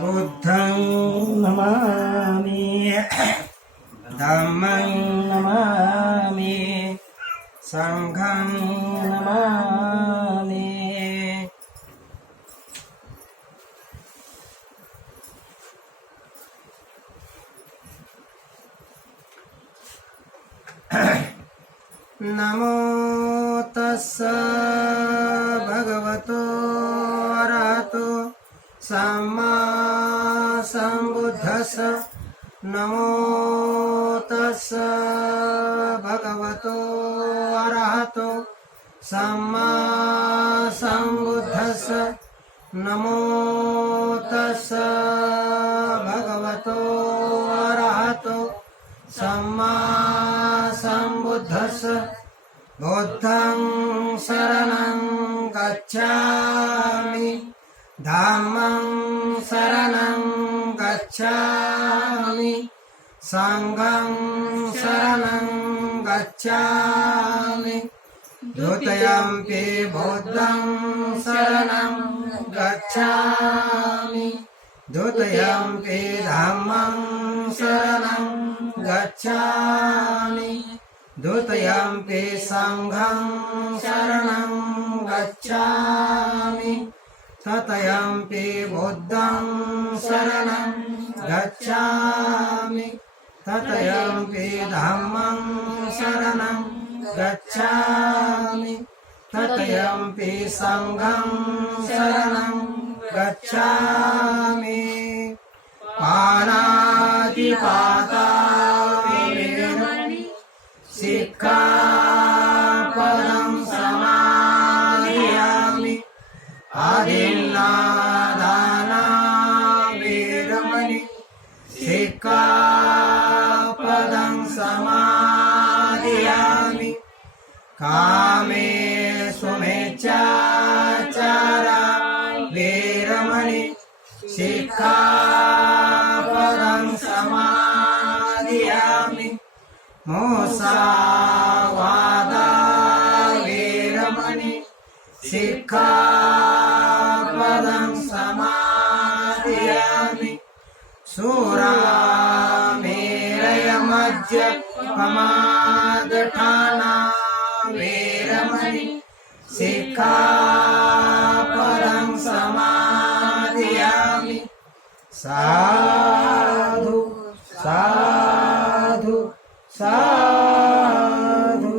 बुद्धं नमामि धम्मं नमामि संघं नमामि। नमो तस्स भगवतो अरहतो सम्मा सम्बुद्धस्स। नमो तस्स भगवतो अरहतो सम्मा सम्बुद्धस्स। नमो तस्स भगवतो अरहतो सम्मा सम्बुद्धस्स। बुद्धं शरणं गच्छामि धम्मं शरणं गच्छामि संघं शरणं गच्छामि। द्वितीयम्पि बुद्धं शरणं गच्छामि द्वितीयम्पि धम्मं शरणं गच्छामि द्वितीयम्पि संघं शरणं गच्छामि तृतीयम्पि बुद्धं शरणं गच्छामि तृतीयम्पि धम्मं शरणं गच्छामि तृतीयम्पि संघं शरणं गच्छामि। पाणातिपाता सिक्खापदं समादियामि आदिन्नादाना वीरमणि सिक्खापदं समादियामि। कामेष्वमेच्छाचारा वीरमणि सिक्खापदं समादियामि। मुसावादा वीरमणि सिक्खापदं समादियामि। सुरामेरयमद्यपमादठाना वीरमणि सिक्खापदं समादियामि। साधु साधु साधु।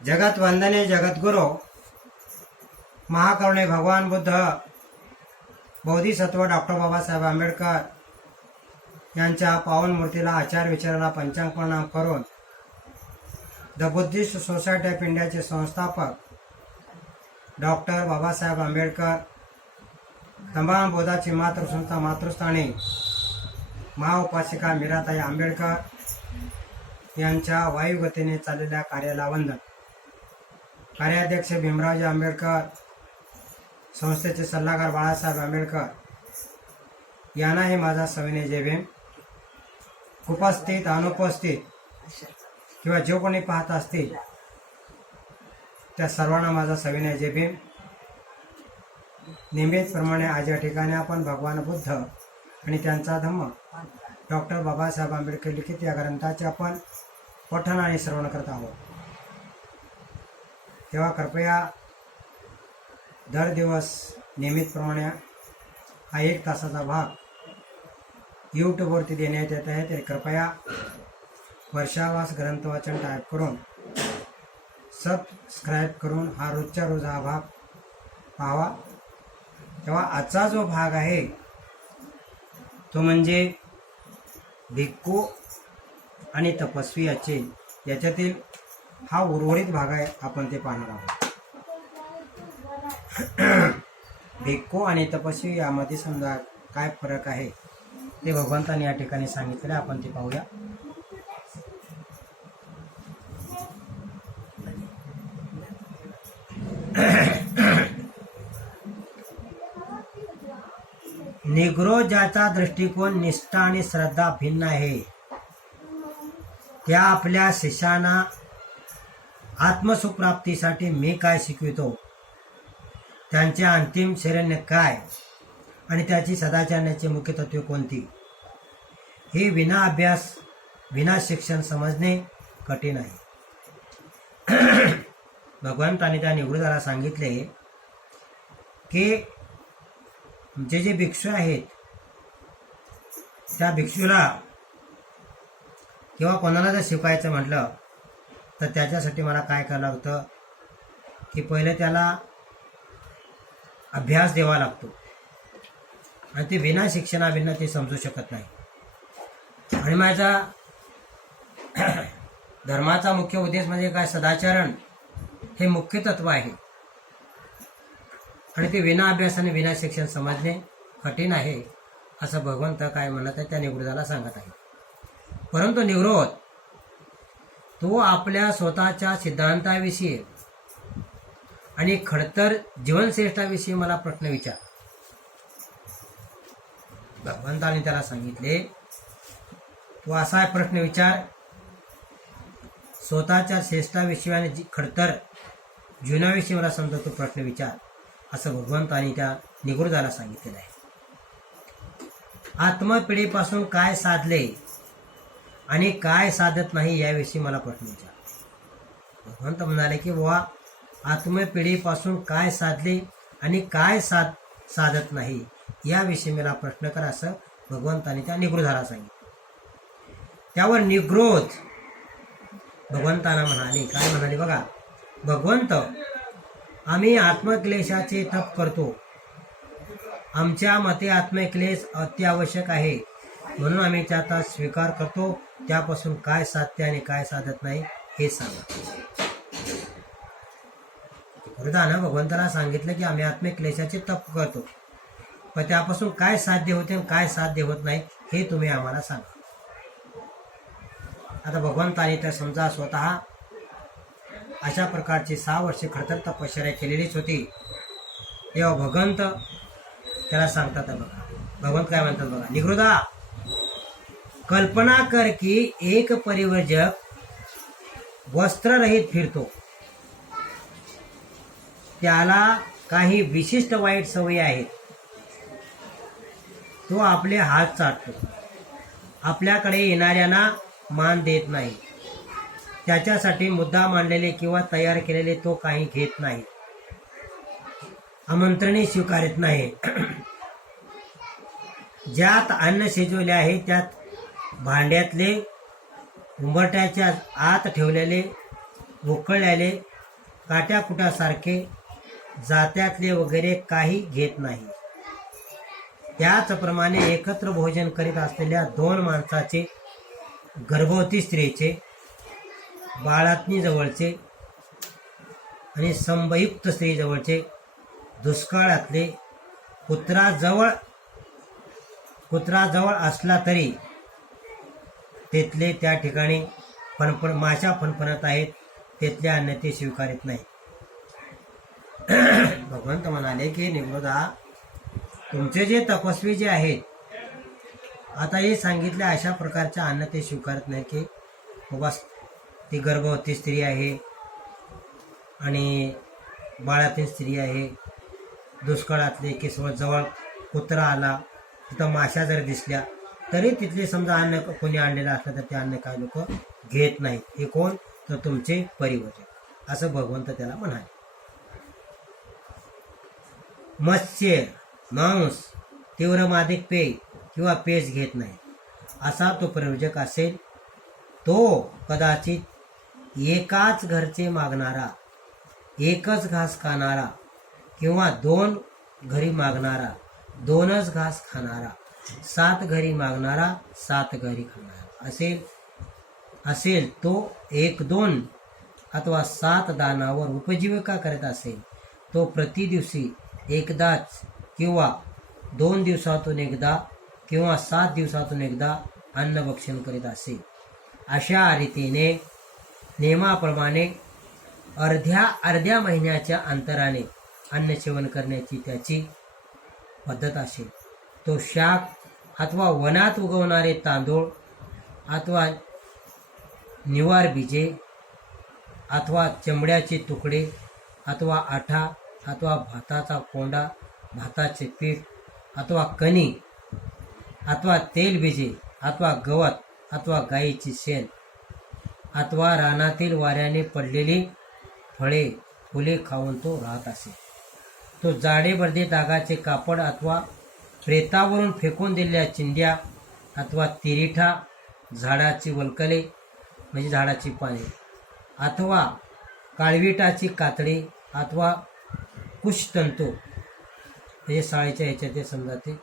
जगत वंदने जगद्गुरु महाकरुणे भगवान बुद्ध बोधिसत्व डॉक्टर बाबासाहेब आंबेडकर यांच्या पावन मूर्तीला आचार विचाराला पंचांग प्रणाम करून द बुद्धिस्ट सोसायटी ऑफ इंडियाचे संस्थापक डॉक्टर बाबासाहेब आंबेडकर तमाम बोधाची मातृसंस्था मातृस्थानी महाउपासिका मीराताई आंबेडकर यांच्या वायुगतीने चाललेल्या कार्याला वंदन। कार्याध्यक्ष भीमरावजी आंबेडकर, संस्थेचे सल्लागार बाळासाहेब आंबेडकर यांनाही माझा सविनय जय भीम। उपस्थित अनुपस्थित किंवा जो कोणी पाहत असतील त्या सर्वांना माझा सविनय जय भीम। नेहमीप्रमाणे आज या ठिकाणी आपण भगवान बुद्ध आणि त्यांचा धम्म डॉक्टर बाबासाहेब आंबेडकर लिखित या ग्रंथाचे आपण पठण आणि श्रवण करत आहोत। तेव्हा कृपया दर दिवस नियमितप्रमाणे हा 1 तासाचा भाग यूट्यूबवरती देण्यात येत आहे, ते कृपया वर्षावास ग्रंथवाचन टाईप करून सबस्क्राईब करून हा रोजच्या रोज हा भाग पाहावा। तेव्हा आजचा जो भाग आहे तो म्हणजे भिक्खू आणि तपस्वी याच्यातील हा उर्वरित भाग आहे, आपण ते पाहणार आहोत। भिक्खू आणि तपस्वी यामध्ये समजा काय फरक आहे ते भगवंताने या ठिकाणी सांगितले, आपण ते पाहूया। निग्रो ज्याचा दृष्टिकोन निष्ठा आणि श्रद्धा भिन्न आहे त्या आपल्या शिष्यांना आत्मसुखप्राप्तीसाठी मी काय शिकवितो त्यांचे अंतिम शरण्य काय आणि त्याची सदाचारण्याची मुख्य तत्वे कोणती, हे विना अभ्यास विना शिक्षण समजणे कठीण आहे. भगवंताने त्या निवृत्ताला सांगितले की जे भिक्षू आहेत त्या भिक्षूला किंवा कोणाला जर शिकायचं म्हटलं तर त्याच्यासाठी मला काय करावं लागतं की पहिले त्याला अभ्यास द्यावा लागतो आणि ते विना शिक्षणाविना ते समजू शकत नाही. आणि माझा धर्माचा मुख्य उद्देश म्हणजे काय, सदाचरण हे मुख्य तत्व आहे आणि ते विना अभ्यास आणि विना शिक्षण समजणे कठीण आहे असं भगवंत काय म्हणत आहे त्या निवृत्ताला सांगत आहे. परंतु निवृत्त तो आपल्या स्वतःच्या सिद्धांताविषयी आणि खडतर जीवनश्रेष्ठाविषयी मला प्रश्न विचार. भगवंताने त्याला सांगितले तू असा प्रश्न विचार, स्वतःच्या श्रेष्ठाविषयी आणि खडतर जीवनाविषयी मला समजा तो प्रश्न विचार असं भगवंताने त्या निवृत्ताला सांगितलेलं आहे. आत्मपिढीपासून काय साधले आणि काय साधत नाही याविषयी मला प्रश्न विचार. भगवंत म्हणाले की वा आत्मपिढीपासून काय साधले आणि काय साधत नाही याविषयी मला प्रश्न कर असं भगवंताने त्या निगृधाला सांगितलं. त्यावर निग्रोध भगवंतांना म्हणाले, काय म्हणाले बघा, भगवंत आम्ही आत्मक्लेशाचे तप करतो, आमच्या मते आत्मक्लेश अत्यावश्यक आहे म्हणून आम्ही त्याचा स्वीकार करतो, त्यापासून काय साध्य आणि काय साधत नाही हे सांगा. वृद्धानं भगवंताला सांगितलं की आम्ही आत्मक्लेशाचे तप करतो, पण त्यापासून काय साध्य होते आणि काय साध्य होत नाही हे तुम्ही आम्हाला सांगा. आता भगवंताने तर समजा स्वतः अशा प्रकारची 6 वर्षे खडतर तपश्चर्या केलेलीच होती. तेव्हा भगवंत त्याला सांगतात बघा, भगवंत काय म्हणतात बघा, निगृधा कल्पना कर की एक परिवर्जक वस्त्ररहित फिरतो, त्याला काही विशिष्ट वाईट सवयी आहेत. तो आपले हात चाटतो, आपल्याकडे येणाऱ्यांना मान देत नाही, त्याच्यासाठी मुद्दा मांडलेले किंवा तयार केलेले तो काही घेत नाही, आमंत्रणे स्वीकारत नाही. ज्यात अन्न शिजवले आहे त्यात भांड्यातले उंबरट्याच्या आत ठेवलेले उकळलेले काट्याकुटासारखे जात्यातले वगैरे काही घेत नाही. त्याचप्रमाणे एकत्र भोजन करीत असलेल्या 2 माणसाचे, गर्भवती स्त्रीचे, बाळातनी जवळचे आणि संभयुक्त स्त्री जवळचे, दुष्काळातले, कुत्राजवळ असला तरी तेथले त्या ठिकाणी माशा फणफणत आहेत, तेथले अन्न ते स्वीकारत नाही. भगवंत म्हणाले की निवृत्ता तुमचे जे तपस्वी जे आहेत, आता हे सांगितले अशा प्रकारच्या अन्न ते स्वीकारत नाही की बाबा ती गर्भवती स्त्री आहे आणि बाळातील स्त्री आहे, दुष्काळातले की जवळ कुत्रा आला, तिथं माशा जर दिसल्या तरी तिथले समजा अन्न कोणी आणलेलं असलं तर ते अन्न काय लोक घेत नाहीत. हे कोण, तर तुमचे परिवर्तक असं भगवंत त्याला म्हणाले. मत्स्य, मांस, तीव्र मादक पेय किंवा पेज घेत नाही असा तो प्रयोजक असेल, तो कदाचित एकाच घरचे मागणारा, एकच घास खाणारा किंवा 2 घरी मागणारा 2च घास खाणारा, 7 घरी मागणारा 7 घरी खाणारा असेल तो 1-2 अथवा 7 दानावर उपजीविका करत असेल, तो प्रति दिवशी एकदाच किंवा 2 दिवसातून एकदा किंवा 7 दिवसातून एकदा अन्नभक्षण करीत असेल, अशा रीतीने नियमाप्रमाणे अर्ध्या महिन्याच्या अंतराने अन्न सेवन करण्याची त्याची पद्धत असेल, तो शाक अथवा वनात उगवणारे तांदूळ अथवा निवार बीजे अथवा चमड्याचे तुकडे अथवा आठा अथवा भाताचा कोंडा, भाताचे पीठ अथवा कणी अथवा तेलबीजे अथवा गवत अथवा गायीची शेण अथवा रानातील वाऱ्याने पडलेली फळे फुले खाऊन तो राहत असे. तो जाडेबर्दे डागाचे कापड अथवा प्रेतावरून फेकून दिलेल्या चिंध्या अथवा तिरिठा, झाडाची वल्कले म्हणजे झाडाची पाने अथवा काळविटाची कातडी अथवा कुशतंतू हे साळीच्या ह्याच्यात ते समजा ते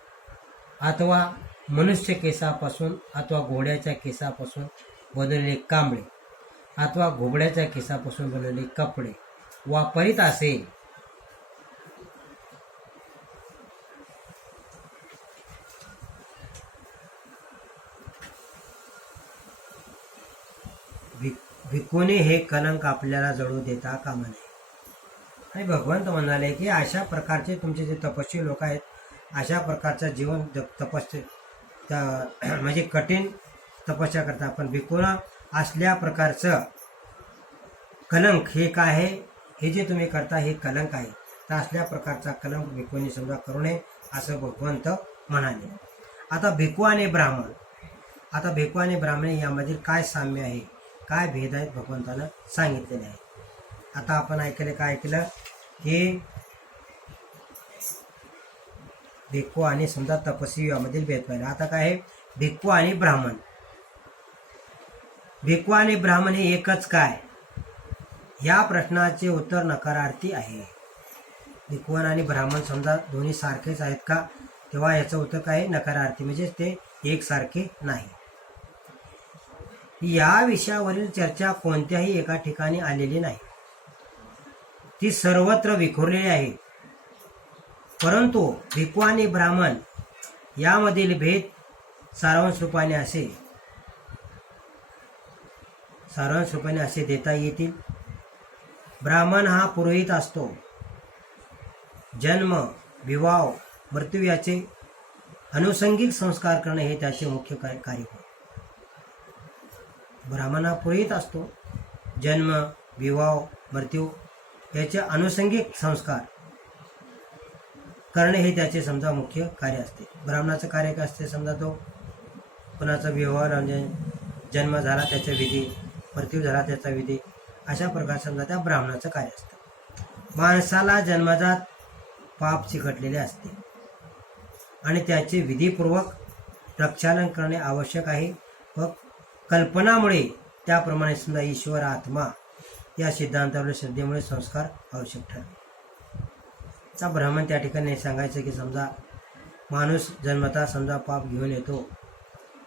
अथवा मनुष्य केसापासून अथवा घोड्याच्या केसापासून बनवलेले कांबळे अथवा घोबड्याच्या केसापासून बनवलेले कपडे वापरीत असेल भिक्खूने हे कलंक आपल्याला जळू देता कामा नये. आणि भगवंत म्हणाले की अशा प्रकारचे तुमचे जे तपस्वी लोक आहेत, अशा प्रकारचं जीवन म्हणजे कठीण तपस्या करतात, पण भिक्खूंना असल्या प्रकारचं कलंक हे काय आहे, हे जे तुम्ही करता हे कलंक आहे. तर असल्या प्रकारचा कलंक भिक्खूंनी समजा करू नये असं भगवंत म्हणाले. आता भिक्खू आणि ब्राह्मण, आता भिक्खू आणि ब्राह्मण यामधील काय साम्य आहे, काय भेद आहेत भगवंतानं सांगितलेले आहे. आता आपण काय ऐकलं की भिक्खू आणि समजा तपस्वी यामधील भेद पाहिला. आता काय आहे भिक्खू आणि ब्राह्मण. भिक्खू आणि ब्राह्मण हे एकच काय, या प्रश्नाचे उत्तर नकारार्थी आहे. भिक्खू आणि ब्राह्मण समजा दोन्ही सारखेच आहेत का, तेव्हा याचं उत्तर काय आहे नकारार्थी, म्हणजे ते एकसारखे नाही. या विषयावरील चर्चा कोणत्याही एका ठिकाणी आलेली नाही, ती सर्वत्र विखुरलेली आहे. परंतु भिक्खू आणि ब्राह्मण यामधील भेद सारांश रूपाने असे देता येतील. ब्राह्मण हा पुरोहित असतो. जन्म, विवाह, मृत्यू याचे अनुषंगिक संस्कार करणे हे त्याचे मुख्य कार्य होय. ब्राह्मण हा पुरोहित असतो. जन्म, विवाह, मृत्यू याचे अनुषंगिक संस्कार करणे हे त्याचे समजा मुख्य कार्य असते. ब्राह्मणाचं कार्य काय असते, समजा तो कोणाचा विवाह म्हणजे जन्म झाला त्याचा विधी, मृत्यू झाला त्याचा विधी, अशा प्रकारे समजा त्या ब्राह्मणाचं कार्य असतं. माणसाला जन्मजात पाप चिकटलेले असते आणि त्याचे विधीपूर्वक प्रक्षालन करणे आवश्यक आहे व कल्पनामुळे त्याप्रमाणे समजा ईश्वर आत्मा या सिद्धांतावर श्रद्धेमुळे संस्कार आवश्यक ठरले. चा ब्राह्मण त्या ठिकाणी सांगायचं की समजा माणूस जन्मता समजा पाप घेऊन येतो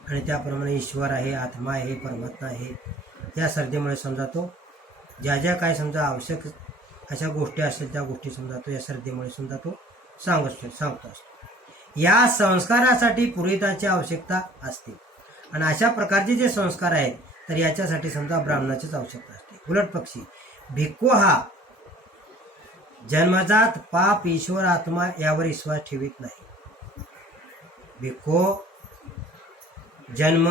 आणि त्याप्रमाणे ईश्वर आहे, आत्मा आहे, परमात्मा आहे, या श्रद्धेमुळे समजा तो ज्या ज्या काय समजा आवश्यक अशा गोष्टी असतील त्या गोष्टी समजा तो या श्रद्धेमुळे समजा तो सांगतो असतो. या संस्कारासाठी पुरोहिताची आवश्यकता असते आणि अशा प्रकारचे जे संस्कार आहेत तर याच्यासाठी समजा ब्राह्मणाचीच आवश्यकता असते. उलट पक्षी भिक्खू हा जन्मजात पाप, ईश्वर, आत्मा यावर विश्वास ठेवित नाही. भिक्खू जन्म,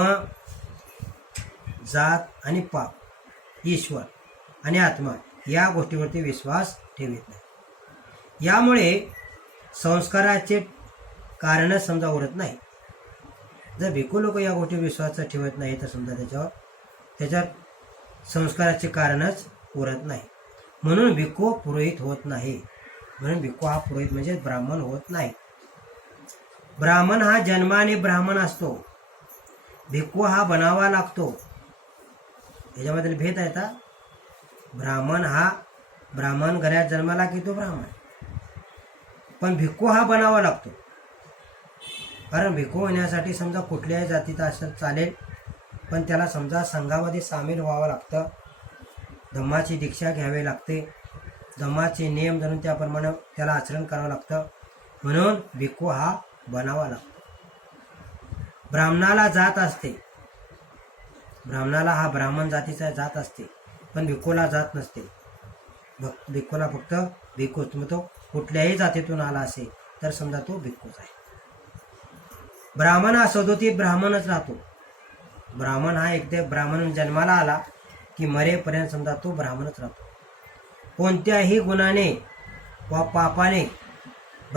जात आणि पाप, ईश्वर आणि आत्मा या गोष्टीवरती विश्वास ठेवित नाही. यामुळे संस्काराचे कारण समजा उरत नाही. जर भिक्खू लोक या गोष्टी विश्वास ठेवत नाही तर समजा त्याच्यावर संस्काराचे कारणच उरत नाही. म्हणून भिक्खू पुरोहित होत नाही. म्हणून भिक्खू हा पुरोहित म्हणजे ब्राह्मण होत नाही. ब्राह्मण हा जन्माने ब्राह्मण असतो, भिक्खू हा बनावा लागतो. याच्यामधील भेद आहे. का ब्राह्मण घरात जन्माला की तो ब्राह्मण, पण भिक्खू हा बनावा लागतो. कारण भिक्खू होण्यासाठी समजा कुठल्याही जातीचा असेल चालेल, पण त्याला समजा संघामध्ये सामील व्हावं लागतं, धम्माची दीक्षा घ्यावी लागते, धम्माचे नियम धरून त्याप्रमाणे त्याला आचरण करावं लागतं. म्हणून भिक्खू हा बनावा लागतो. ब्राह्मणाला जात असते, ब्राह्मणाला हा ब्राह्मण जातीचा जात असते, पण भिक्खूला जात नसते. भिक्खूला फक्त भिक्खू, तो कुठल्याही जातीतून आला असेल तर समजा तो भिक्खूच आहे. ब्राह्मण हा सदोतीत ब्राह्मणच राहतो. ब्राह्मण हा एकदा ब्राह्मण जन्माला आला की मरेपर्यंत समजा तो ब्राह्मणच राहतो. कोणत्याही गुणाने व पापाने